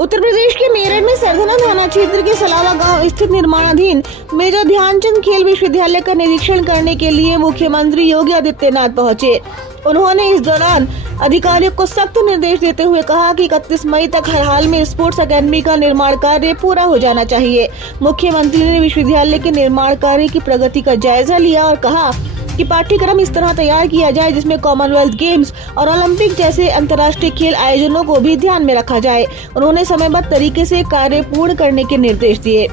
उत्तर प्रदेश के मेरठ में सरधना थाना क्षेत्र के सलावा गांव स्थित निर्माणाधीन मेजर ध्यानचंद खेल विश्वविद्यालय का निरीक्षण करने के लिए मुख्यमंत्री योगी आदित्यनाथ पहुंचे। उन्होंने इस दौरान अधिकारियों को सख्त निर्देश देते हुए कहा कि 31 मई तक हर हाल में स्पोर्ट्स अकेडमी का निर्माण कार्य पूरा हो जाना चाहिए। मुख्यमंत्री ने विश्वविद्यालय के निर्माण कार्य की प्रगति का जायजा लिया और कहा कि पाठ्यक्रम इस तरह तैयार किया जाए जिसमें कॉमनवेल्थ गेम्स और ओलंपिक जैसे अंतर्राष्ट्रीय खेल आयोजनों को भी ध्यान में रखा जाए। उन्होंने समयबद्ध तरीके से कार्य पूर्ण करने के निर्देश दिए।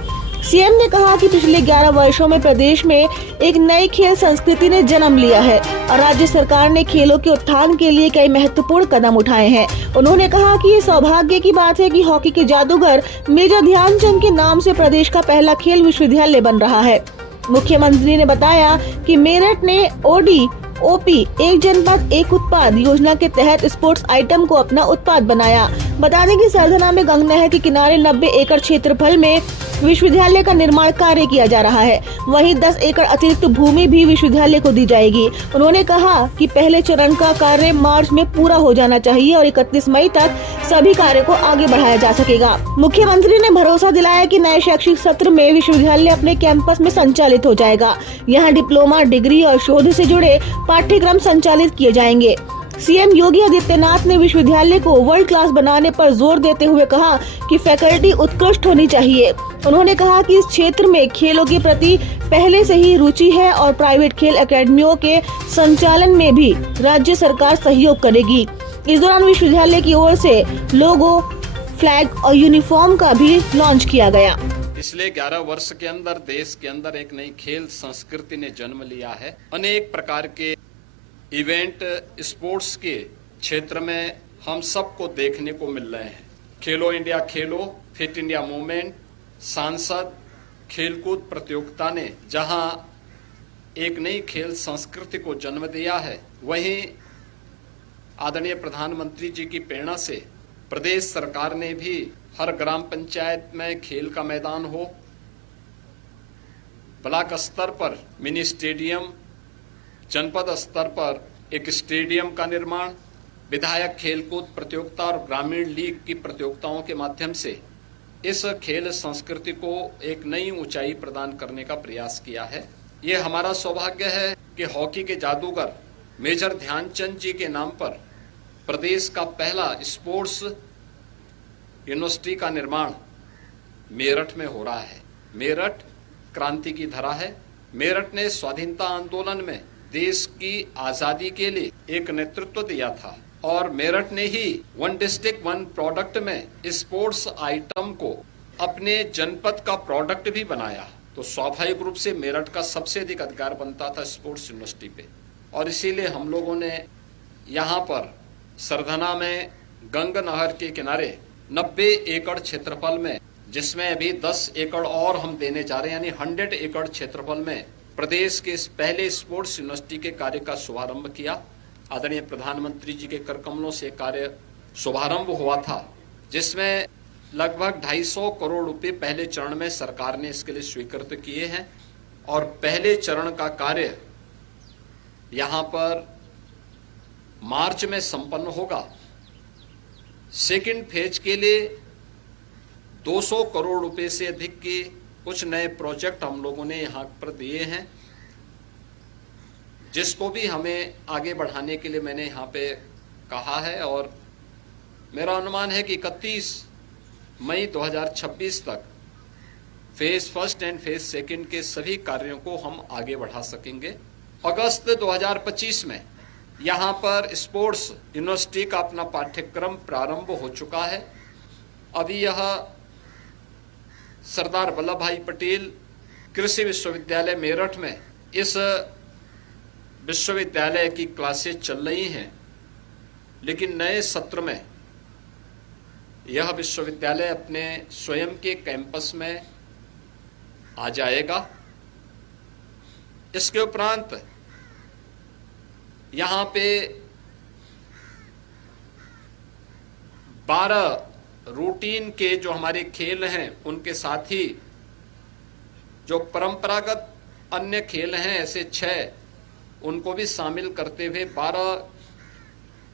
सीएम ने कहा कि पिछले 11 वर्षों में प्रदेश में एक नई खेल संस्कृति ने जन्म लिया है और राज्य सरकार ने खेलों के उत्थान के लिए कई महत्वपूर्ण कदम उठाए हैं। उन्होंने कहा कि ये सौभाग्य की बात है कि हॉकी के जादूगर मेजर ध्यानचंद के नाम से प्रदेश का पहला खेल विश्वविद्यालय बन रहा है। मुख्यमंत्री ने बताया कि मेरठ ने ओडी-ओपी एक जनपद एक उत्पाद योजना के तहत स्पोर्ट्स आइटम को अपना उत्पाद बनाया। बता दें कि सरधना में गंगा नहर के किनारे 90 एकड़ क्षेत्रफल में विश्वविद्यालय का निर्माण कार्य किया जा रहा है। वहीं 10 एकड़ अतिरिक्त भूमि भी विश्वविद्यालय को दी जाएगी। उन्होंने कहा कि पहले चरण का कार्य मार्च में पूरा हो जाना चाहिए और 31 मई तक सभी कार्य को आगे बढ़ाया जा सकेगा। मुख्यमंत्री ने भरोसा दिलाया कि नए शैक्षिक सत्र में विश्वविद्यालय अपने कैंपस में संचालित हो जाएगा। यहाँ डिप्लोमा, डिग्री और शोध से जुड़े पाठ्यक्रम संचालित किए जाएंगे। सीएम योगी आदित्यनाथ ने विश्वविद्यालय को वर्ल्ड क्लास बनाने पर जोर देते हुए कहा कि फैकल्टी उत्कृष्ट होनी चाहिए। उन्होंने कहा कि इस क्षेत्र में खेलों के प्रति पहले से ही रुचि है और प्राइवेट खेल एकेडमियों के संचालन में भी राज्य सरकार सहयोग करेगी। इस दौरान विश्वविद्यालय की ओर से लोगो, फ्लैग और यूनिफॉर्म का भी लॉन्च किया गया। पिछले 11 वर्ष के अंदर देश के अंदर एक नई खेल संस्कृति ने जन्म लिया है। अनेक प्रकार के इवेंट स्पोर्ट्स के क्षेत्र में हम सबको देखने को मिल रहे हैं। खेलो इंडिया खेलो, फिट इंडिया मूवमेंट, सांसद, खेलकूद प्रतियोगिता ने जहां एक नई खेल संस्कृति को जन्म दिया है, वहीं आदरणीय प्रधानमंत्री जी की प्रेरणा से प्रदेश सरकार ने भी हर ग्राम पंचायत में खेल का मैदान हो, ब्लॉक स्तर पर मिनी स्टेडियम, जनपद स्तर पर एक स्टेडियम का निर्माण, विधायक खेलकूद प्रतियोगिता और ग्रामीण लीग की प्रतियोगिताओं के माध्यम से इस खेल संस्कृति को एक नई ऊंचाई प्रदान करने का प्रयास किया है। ये हमारा सौभाग्य है कि हॉकी के जादूगर मेजर ध्यानचंद जी के नाम पर प्रदेश का पहला स्पोर्ट्स यूनिवर्सिटी का निर्माण मेरठ में हो रहा है। मेरठ क्रांति की धरा है। मेरठ ने स्वाधीनता आंदोलन में देश की आजादी के लिए एक नेतृत्व दिया था और मेरठ ने ही वन डिस्ट्रिक्ट वन प्रोडक्ट में स्पोर्ट्स आइटम को अपने जनपद का प्रोडक्ट भी बनाया। तो स्वाभाविक रूप से मेरठ का सबसे अधिक अधिकार बनता था स्पोर्ट्स यूनिवर्सिटी पे, और इसीलिए हम लोगों ने यहाँ पर सरधना में गंगा नहर के किनारे 90 एकड़ क्षेत्रफल में, जिसमें अभी 10 एकड़ और हम देने जा रहे हैं, यानी 100 एकड़ क्षेत्रफल में प्रदेश के इस पहले स्पोर्ट्स यूनिवर्सिटी के कार्य का शुभारंभ किया। आदरणीय प्रधानमंत्री जी के कर कमलों से कार्य शुभारंभ हुआ था, जिसमें लगभग 250 करोड़ रुपए पहले चरण में सरकार ने इसके लिए स्वीकृत किए हैं और पहले चरण का कार्य यहाँ पर मार्च में संपन्न होगा। सेकंड फेज के लिए 200 करोड़ रुपए से अधिक के कुछ नए प्रोजेक्ट हम लोगों ने यहाँ पर दिए हैं, जिसको भी हमें आगे बढ़ाने के लिए मैंने यहाँ पे कहा है। और मेरा अनुमान है कि 31 मई 2026 तक phase first and phase second के सभी कार्यों को हम आगे बढ़ा सकेंगे। अगस्त 2025 में यहाँ पर स्पोर्ट्स यूनिवर्सिटी का अपना पाठ्यक्रम प्रारंभ हो चुका है। अभी यह सरदार वल्लभ भाई पटेल कृषि विश्वविद्यालय मेरठ में इस विश्वविद्यालय की क्लासेज चल रही हैं, लेकिन नए सत्र में यह विश्वविद्यालय अपने स्वयं के कैंपस में आ जाएगा। इसके उपरांत यहाँ पे 12 रूटीन के जो हमारे खेल हैं, उनके साथ ही जो परंपरागत अन्य खेल हैं ऐसे 6, उनको भी शामिल करते हुए 12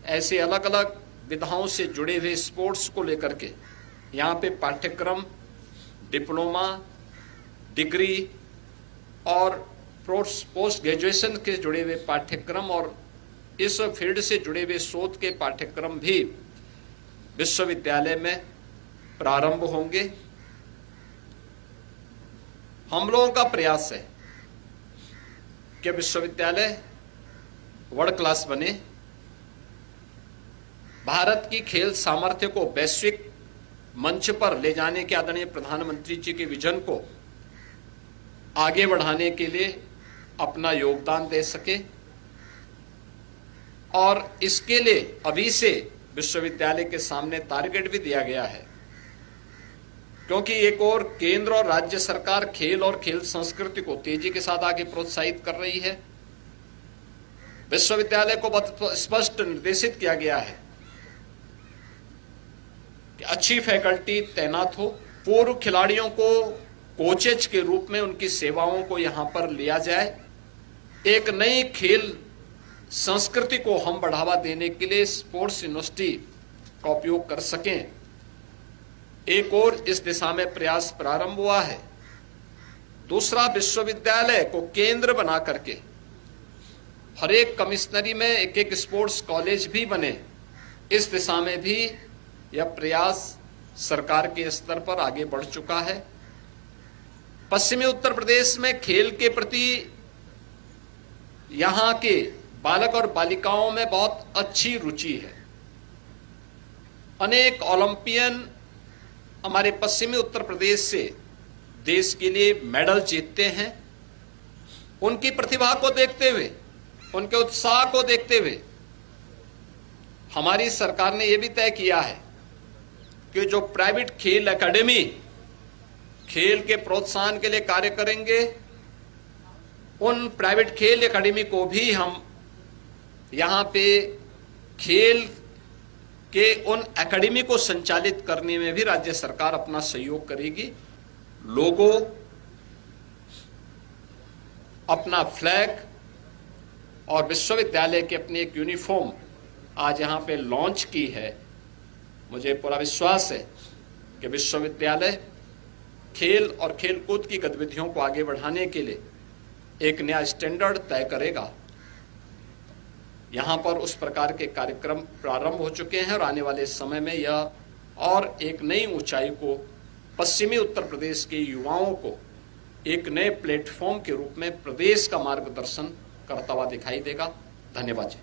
ऐसे अलग अलग विधाओं से जुड़े हुए स्पोर्ट्स को लेकर के यहाँ पे पाठ्यक्रम, डिप्लोमा, डिग्री और पोस्ट ग्रेजुएशन के जुड़े हुए पाठ्यक्रम और इस फील्ड से जुड़े हुए शोध के पाठ्यक्रम भी विश्वविद्यालय में प्रारंभ होंगे। हम लोगों का प्रयास है कि विश्वविद्यालय वर्ल्ड क्लास बने, भारत की खेल सामर्थ्य को वैश्विक मंच पर ले जाने के आदरणीय प्रधानमंत्री जी के विजन को आगे बढ़ाने के लिए अपना योगदान दे सके। और इसके लिए अभी से विश्वविद्यालय के सामने टारगेट भी दिया गया है, क्योंकि एक और केंद्र और राज्य सरकार खेल और खेल संस्कृति को तेजी के साथ आगे प्रोत्साहित कर रही है। विश्वविद्यालय को बहुत स्पष्ट निर्देशित किया गया है कि अच्छी फैकल्टी तैनात हो, पूर्व खिलाड़ियों को कोचेज के रूप में उनकी सेवाओं को यहां पर लिया जाए, एक नई खेल संस्कृति को हम बढ़ावा देने के लिए स्पोर्ट्स यूनिवर्सिटी का उपयोग कर सकें। एक और इस दिशा में प्रयास प्रारंभ हुआ है। दूसरा, विश्वविद्यालय को केंद्र बना करके हर एक कमिश्नरी में एक एक स्पोर्ट्स कॉलेज भी बने, इस दिशा में भी यह प्रयास सरकार के स्तर पर आगे बढ़ चुका है। पश्चिमी उत्तर प्रदेश में खेल के प्रति यहां के बालक और बालिकाओं में बहुत अच्छी रुचि है। अनेक ओलंपियन हमारे पश्चिमी उत्तर प्रदेश से देश के लिए मेडल जीतते हैं। उनकी प्रतिभा को देखते हुए, उनके उत्साह को देखते हुए हमारी सरकार ने यह भी तय किया है कि जो प्राइवेट खेल एकेडमी खेल के प्रोत्साहन के लिए कार्य करेंगे, उन प्राइवेट खेल एकेडमी को भी हम यहां पे खेल के उन एकेडमी को संचालित करने में भी राज्य सरकार अपना सहयोग करेगी। लोगो, अपना फ्लैग और विश्वविद्यालय की अपनी एक यूनिफॉर्म आज यहां पे लॉन्च की है। मुझे पूरा विश्वास है कि विश्वविद्यालय खेल और खेलकूद की गतिविधियों को आगे बढ़ाने के लिए एक नया स्टैंडर्ड तय करेगा। यहाँ पर उस प्रकार के कार्यक्रम प्रारंभ हो चुके हैं और आने वाले समय में यह और एक नई ऊंचाई को पश्चिमी उत्तर प्रदेश के युवाओं को एक नए प्लेटफॉर्म के रूप में प्रदेश का मार्गदर्शन करता हुआ दिखाई देगा। धन्यवाद जी।